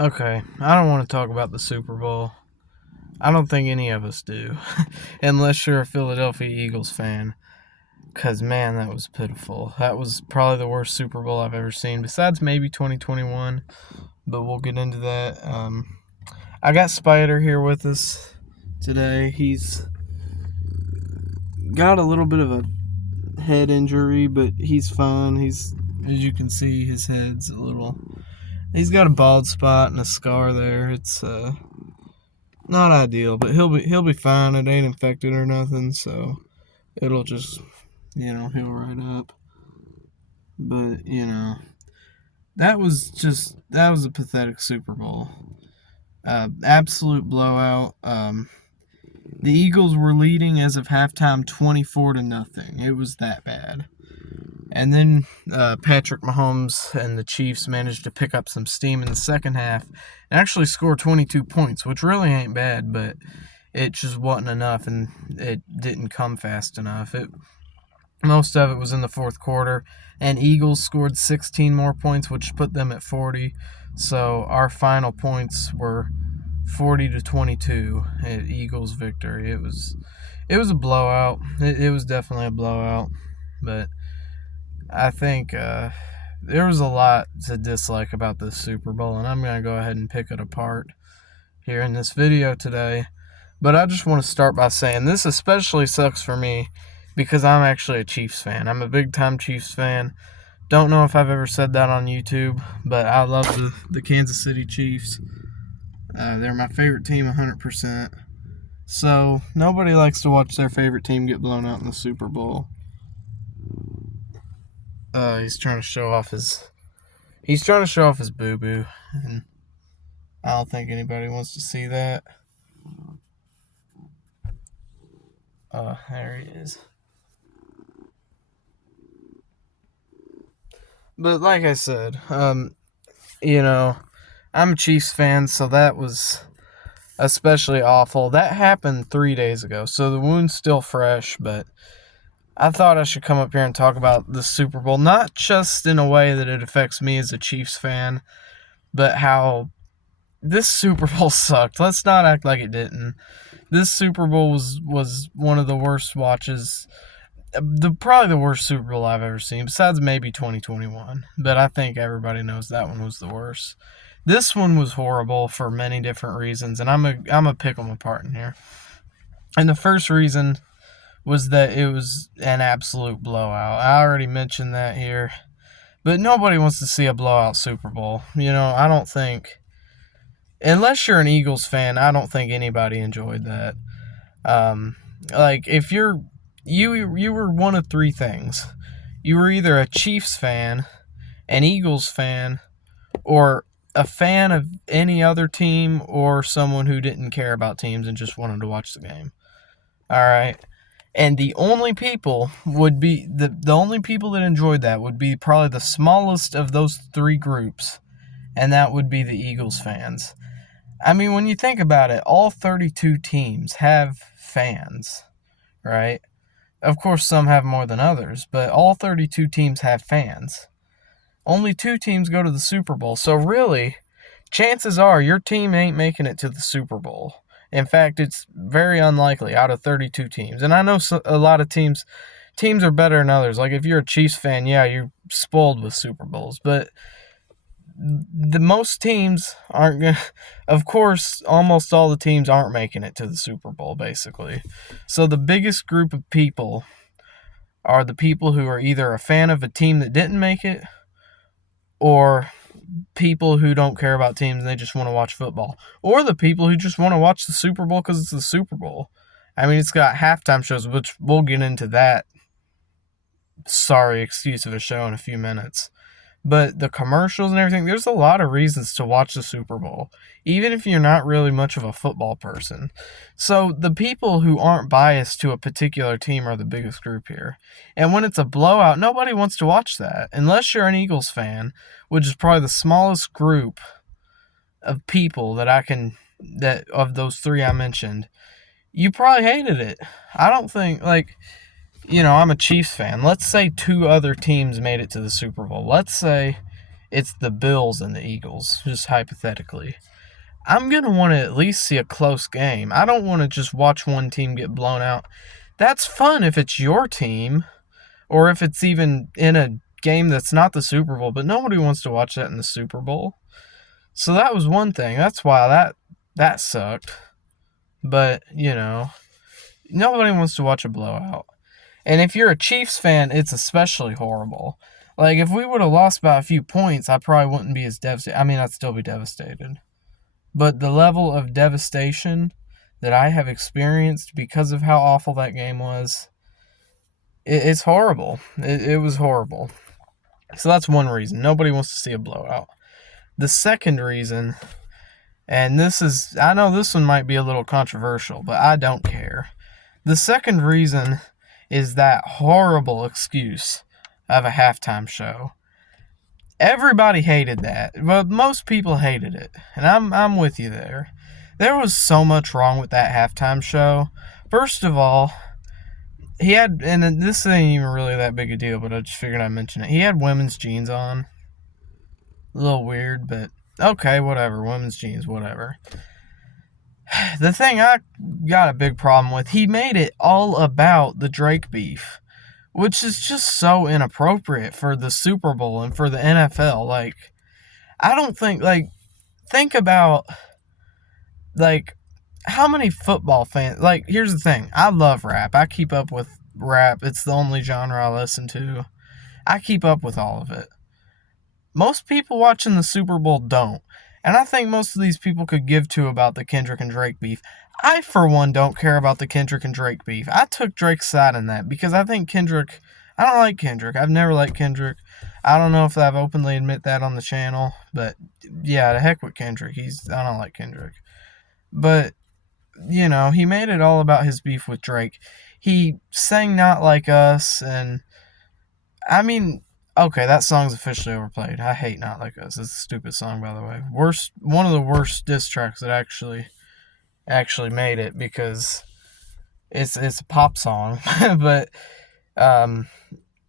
Okay, I don't want to talk about the Super Bowl. I don't think any of us do, unless you're a Philadelphia Eagles fan. Because, man, that was pitiful. That was probably the worst Super Bowl I've ever seen, besides maybe 2021, but we'll get into that. I got Spyder here with us today. He's got a little bit of a head injury, but he's fine. As you can see, his head's a little. He's got a bald spot and a scar there. It's not ideal, but he'll be fine. It ain't infected or nothing, so it'll just heal right up. But that was a pathetic Super Bowl. Absolute blowout. The Eagles were leading as of halftime 24-0. It was that bad. And then Patrick Mahomes and the Chiefs managed to pick up some steam in the second half and actually score 22 points, which really ain't bad, but it just wasn't enough, and it didn't come fast enough. Most of it was in the fourth quarter, and Eagles scored 16 more points, which put them at 40. So our final points were 40-22 at Eagles victory. It was a blowout. It was definitely a blowout, but I think there was a lot to dislike about this Super Bowl, and I'm going to go ahead and pick it apart here in this video today. But I just want to start by saying this especially sucks for me because I'm actually a Chiefs fan. I'm a big-time Chiefs fan. Don't know if I've ever said that on YouTube, but I love the Kansas City Chiefs. They're my favorite team 100%. So nobody likes to watch their favorite team get blown out in the Super Bowl. He's trying to show off his boo-boo, and I don't think anybody wants to see that. There he is. But like I said, I'm a Chiefs fan, so that was especially awful. That happened 3 days ago, so the wound's still fresh, but I thought I should come up here and talk about the Super Bowl, not just in a way that it affects me as a Chiefs fan, but how this Super Bowl sucked. Let's not act like it didn't. This Super Bowl was one of the worst watches, probably the worst Super Bowl I've ever seen, besides maybe 2021. But I think everybody knows that one was the worst. This one was horrible for many different reasons, and I'm a pick them apart in here. And the first reason was that it was an absolute blowout. I already mentioned that here. But nobody wants to see a blowout Super Bowl. I don't think, unless you're an Eagles fan, I don't think anybody enjoyed that. If you were one of three things. You were either a Chiefs fan, an Eagles fan, or a fan of any other team, or someone who didn't care about teams and just wanted to watch the game. All right. And the only people the only people that enjoyed that would be probably the smallest of those three groups, and that would be the Eagles fans. I mean, when you think about it, all 32 teams have fans, right? Of course, some have more than others, but all 32 teams have fans. Only 2 teams go to the Super Bowl, so really, chances are your team ain't making it to the Super Bowl. In fact, it's very unlikely out of 32 teams. And I know a lot of teams are better than others. Like if you're a Chiefs fan, yeah, you're spoiled with Super Bowls. But the most teams aren't going to, of course, almost all the teams aren't making it to the Super Bowl, basically. So the biggest group of people are the people who are either a fan of a team that didn't make it, or people who don't care about teams and they just want to watch football, or the people who just want to watch the Super Bowl because it's the Super Bowl. I mean, it's got halftime shows, which we'll get into that sorry excuse of a show in a few minutes. But the commercials and everything, there's a lot of reasons to watch the Super Bowl, even if you're not really much of a football person. So the people who aren't biased to a particular team are the biggest group here. And when it's a blowout, nobody wants to watch that, unless you're an Eagles fan, which is probably the smallest group of people that of those three I mentioned. You probably hated it. I don't think, I'm a Chiefs fan. Let's say 2 other teams made it to the Super Bowl. Let's say it's the Bills and the Eagles, just hypothetically. I'm going to want to at least see a close game. I don't want to just watch one team get blown out. That's fun if it's your team, or if it's even in a game that's not the Super Bowl, but nobody wants to watch that in the Super Bowl. So that was one thing. That's why that sucked. But, nobody wants to watch a blowout. And if you're a Chiefs fan, it's especially horrible. Like, if we would have lost by a few points, I probably wouldn't be as devastated. I mean, I'd still be devastated. But the level of devastation that I have experienced because of how awful that game was, it's horrible. It was horrible. So that's one reason. Nobody wants to see a blowout. The second reason, and I know this one might be a little controversial, but I don't care. The second reason is that horrible excuse of a halftime show. Everybody hated that, but most people hated it, and I'm with you there. There was so much wrong with that halftime show. First of all, he had, and this ain't even really that big a deal, but I just figured I'd mention it. He had women's jeans on. A little weird, but okay, whatever. Women's jeans, whatever. The thing I got a big problem with, he made it all about the Drake beef, which is just so inappropriate for the Super Bowl and for the NFL. Like, I don't think, think about, how many football fans, here's the thing. I love rap. I keep up with rap. It's the only genre I listen to. I keep up with all of it. Most people watching the Super Bowl don't. And I think most of these people could give two about the Kendrick and Drake beef. I, for one, don't care about the Kendrick and Drake beef. I took Drake's side in that because I think I don't like Kendrick. I've never liked Kendrick. I don't know if I've openly admit that on the channel, but yeah, the heck with Kendrick. I don't like Kendrick. But, he made it all about his beef with Drake. He sang Not Like Us, and, I mean, okay, that song's officially overplayed. I hate Not Like Us. It's a stupid song, by the way. One of the worst diss tracks that actually made it, because it's a pop song. But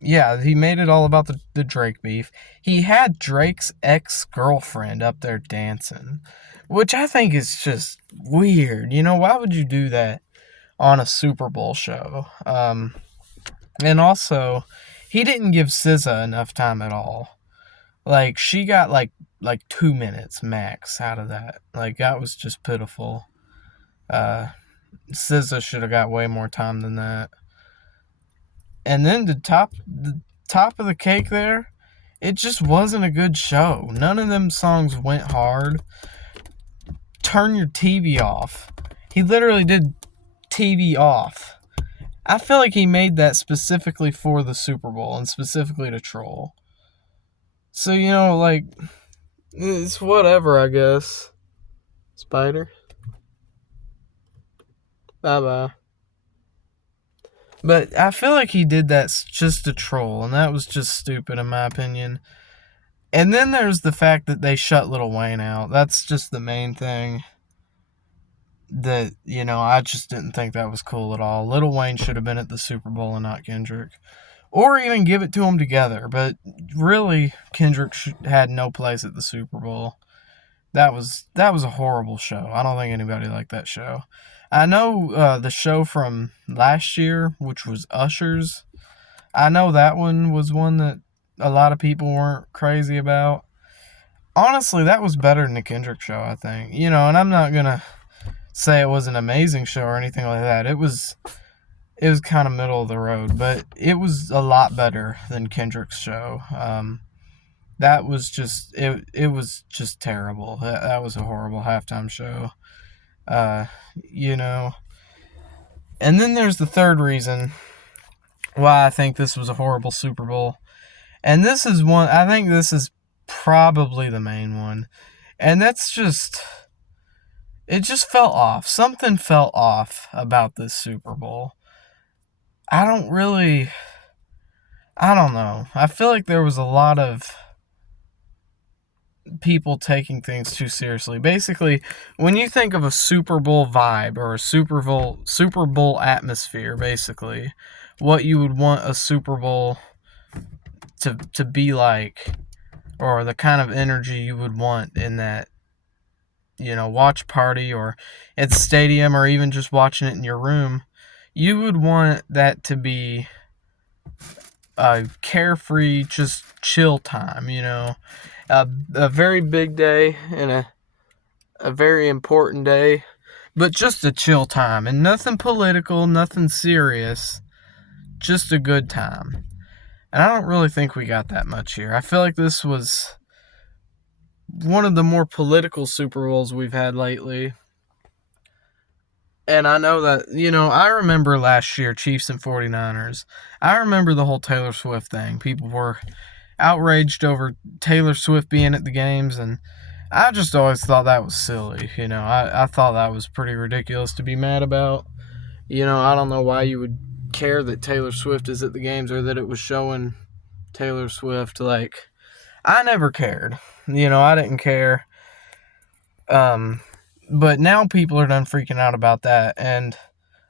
yeah, he made it all about the Drake beef. He had Drake's ex-girlfriend up there dancing, which I think is just weird. Why would you do that on a Super Bowl show? And also, he didn't give SZA enough time at all. She got like 2 minutes max out of that. That was just pitiful. SZA should have got way more time than that. And then the top of the cake there, it just wasn't a good show. None of them songs went hard. Turn your TV off. He literally did TV off. I feel like he made that specifically for the Super Bowl and specifically to troll. So, it's whatever, I guess. Spyder. Bye-bye. But I feel like he did that just to troll, and that was just stupid in my opinion. And then there's the fact that they shut Lil Wayne out. That's just the main thing that, I just didn't think that was cool at all. Lil Wayne should have been at the Super Bowl and not Kendrick. Or even give it to them together. But really, Kendrick had no place at the Super Bowl. That was a horrible show. I don't think anybody liked that show. I know the show from last year, which was Usher's. I know that one was one that a lot of people weren't crazy about. Honestly, that was better than the Kendrick show, I think. And I'm not going to say it was an amazing show or anything like that. It was kind of middle of the road, but it was a lot better than Kendrick's show. That was just, it was just terrible. That was a horrible halftime show. And then there's the third reason why I think this was a horrible Super Bowl. And this is one, I think this is probably the main one. And that's just, it just felt off. Something felt off about this Super Bowl. I don't know. I feel like there was a lot of people taking things too seriously. Basically, when you think of a Super Bowl vibe or a Super Bowl atmosphere, basically, what you would want a Super Bowl to be like, or the kind of energy you would want in that, watch party or at the stadium or even just watching it in your room. You would want that to be a carefree, just chill time, a very big day and a very important day, but just a chill time and nothing political, nothing serious, just a good time. And I don't really think we got that much here. I feel like this was one of the more political Super Bowls we've had lately. And I know that, I remember last year, Chiefs and 49ers. I remember the whole Taylor Swift thing. People were outraged over Taylor Swift being at the games, and I just always thought that was silly. I thought that was pretty ridiculous to be mad about. I don't know why you would care that Taylor Swift is at the games or that it was showing Taylor Swift. Like, I never cared. I didn't care. But now people are done freaking out about that. And,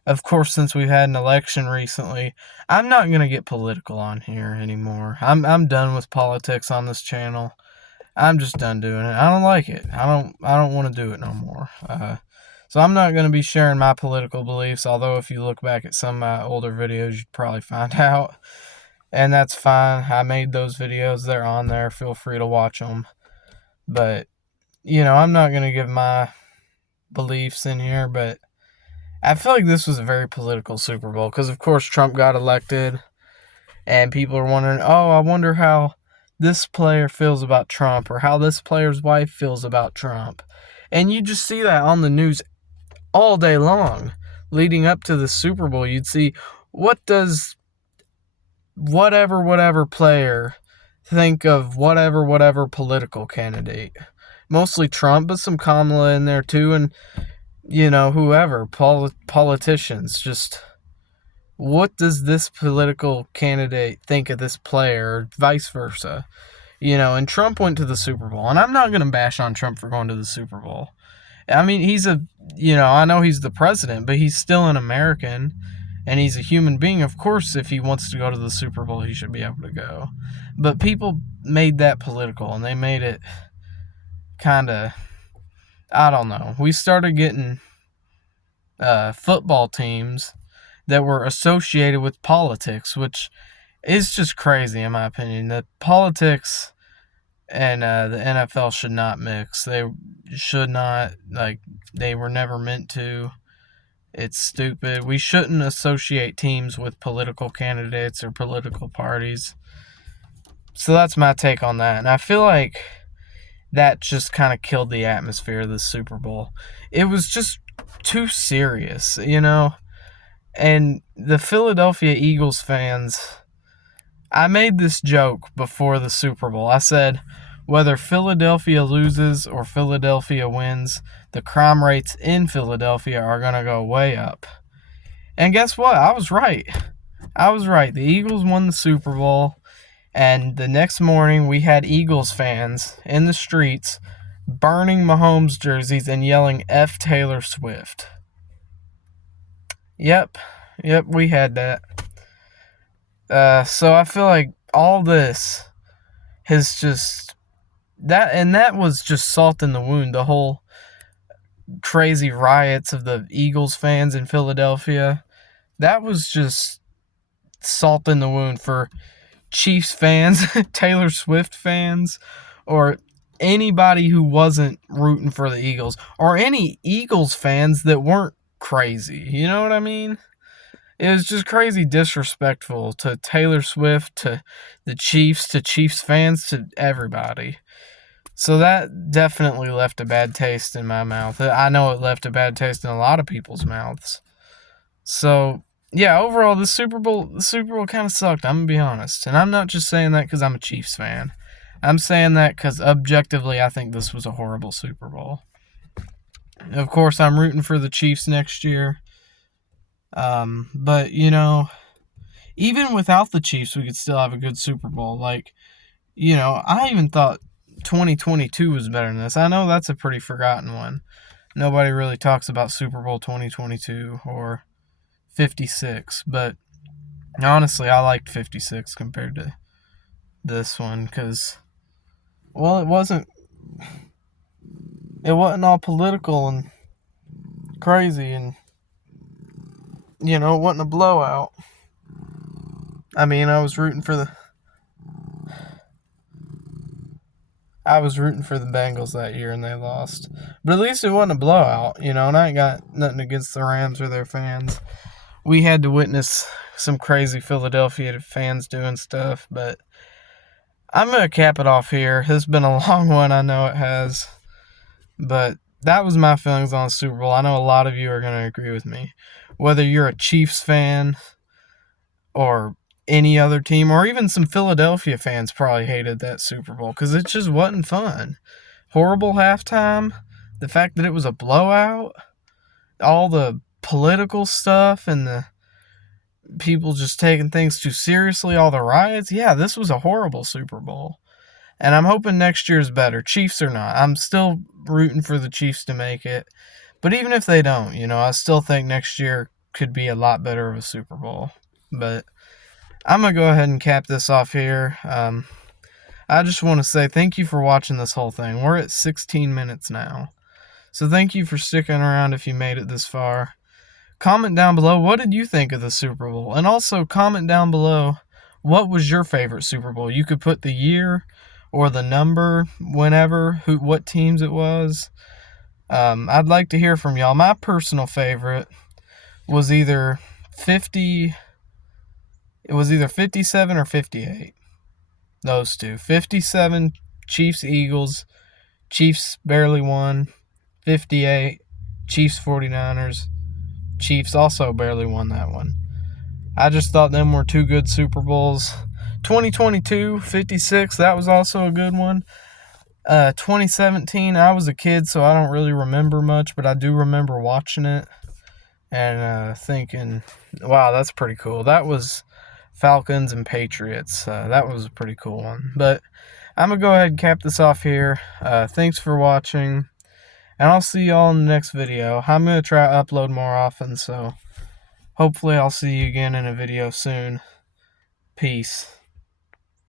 of course, since we've had an election recently, I'm not going to get political on here anymore. I'm done with politics on this channel. I'm just done doing it. I don't like it. I don't want to do it no more. So I'm not going to be sharing my political beliefs, although if you look back at some of my older videos, you'd probably find out. And that's fine. I made those videos. They're on there. Feel free to watch them. But, I'm not going to give my beliefs in here, but I feel like this was a very political Super Bowl because, of course, Trump got elected, and people are wondering, oh, I wonder how this player feels about Trump or how this player's wife feels about Trump. And you just see that on the news all day long leading up to the Super Bowl. You'd see, what does whatever player think of whatever political candidate? Mostly Trump, but some Kamala in there too, and whoever, politicians. Just, what does this political candidate think of this player, or vice versa? And Trump went to the Super Bowl, and I'm not going to bash on Trump for going to the Super Bowl. I mean, I know he's the president, but he's still an American, and he's a human being. Of course, if he wants to go to the Super Bowl, he should be able to go. But people made that political, and they made it kind of, I don't know. We started getting football teams that were associated with politics, which is just crazy in my opinion. That politics and the NFL should not mix. They should not, they were never meant to. It's stupid. We shouldn't associate teams with political candidates or political parties. So that's my take on that. And I feel like that just kind of killed the atmosphere of the Super Bowl. It was just too serious, And the Philadelphia Eagles fans, I made this joke before the Super Bowl. I said, whether Philadelphia loses or Philadelphia wins, the crime rates in Philadelphia are going to go way up. And guess what? I was right. The Eagles won the Super Bowl. And the next morning, we had Eagles fans in the streets burning Mahomes jerseys and yelling F Taylor Swift. Yep, we had that. So I feel like all this has just, that was just salt in the wound. The whole crazy riots of the Eagles fans in Philadelphia, that was just salt in the wound for Chiefs fans, Taylor Swift fans, or anybody who wasn't rooting for the Eagles, or any Eagles fans that weren't crazy. You know what I mean? It was just crazy disrespectful to Taylor Swift, to the Chiefs, to Chiefs fans, to everybody. So that definitely left a bad taste in my mouth. I know it left a bad taste in a lot of people's mouths. So yeah, overall, the Super Bowl kind of sucked. I'm gonna be honest, and I'm not just saying that because I'm a Chiefs fan. I'm saying that because objectively, I think this was a horrible Super Bowl. Of course, I'm rooting for the Chiefs next year. But even without the Chiefs, we could still have a good Super Bowl. I even thought 2022 was better than this. I know that's a pretty forgotten one. Nobody really talks about Super Bowl 2022 or 56, but honestly, I liked 56 compared to this one because Well, it wasn't all political and crazy, and it wasn't a blowout. I mean, I was rooting for the Bengals that year, and they lost. But at least it wasn't a blowout, and I ain't got nothing against the Rams or their fans. We had to witness some crazy Philadelphia fans doing stuff, but I'm going to cap it off here. This has been a long one, I know it has. But that was my feelings on the Super Bowl. I know a lot of you are going to agree with me. Whether you're a Chiefs fan or any other team, or even some Philadelphia fans probably hated that Super Bowl because it just wasn't fun. Horrible halftime. The fact that it was a blowout. All the political stuff and the people just taking things too seriously. All the riots. Yeah, this was a horrible Super Bowl. And I'm hoping next year's better, Chiefs or not. I'm still rooting for the Chiefs to make it. But even if they don't, I still think next year could be a lot better of a Super Bowl. But I'm going to go ahead and cap this off here. I just want to say thank you for watching this whole thing. We're at 16 minutes now. So thank you for sticking around if you made it this far. Comment down below, what did you think of the Super Bowl? And also comment down below, what was your favorite Super Bowl? You could put the year or the number, whenever, what teams it was. I'd like to hear from y'all. My personal favorite was either 57 or 58. Those two. 57, Chiefs Eagles. Chiefs barely won. 58, Chiefs 49ers. Chiefs also barely won that one. I just thought them were two good Super Bowls. 2022, 56, that was also a good one. 2017, I was a kid, so I don't really remember much, but I do remember watching it and thinking, wow, that's pretty cool. That was Falcons and Patriots. That was a pretty cool one. But I'm going to go ahead and cap this off here. Thanks for watching, and I'll see y'all in the next video. I'm going to try to upload more often, so hopefully I'll see you again in a video soon. Peace.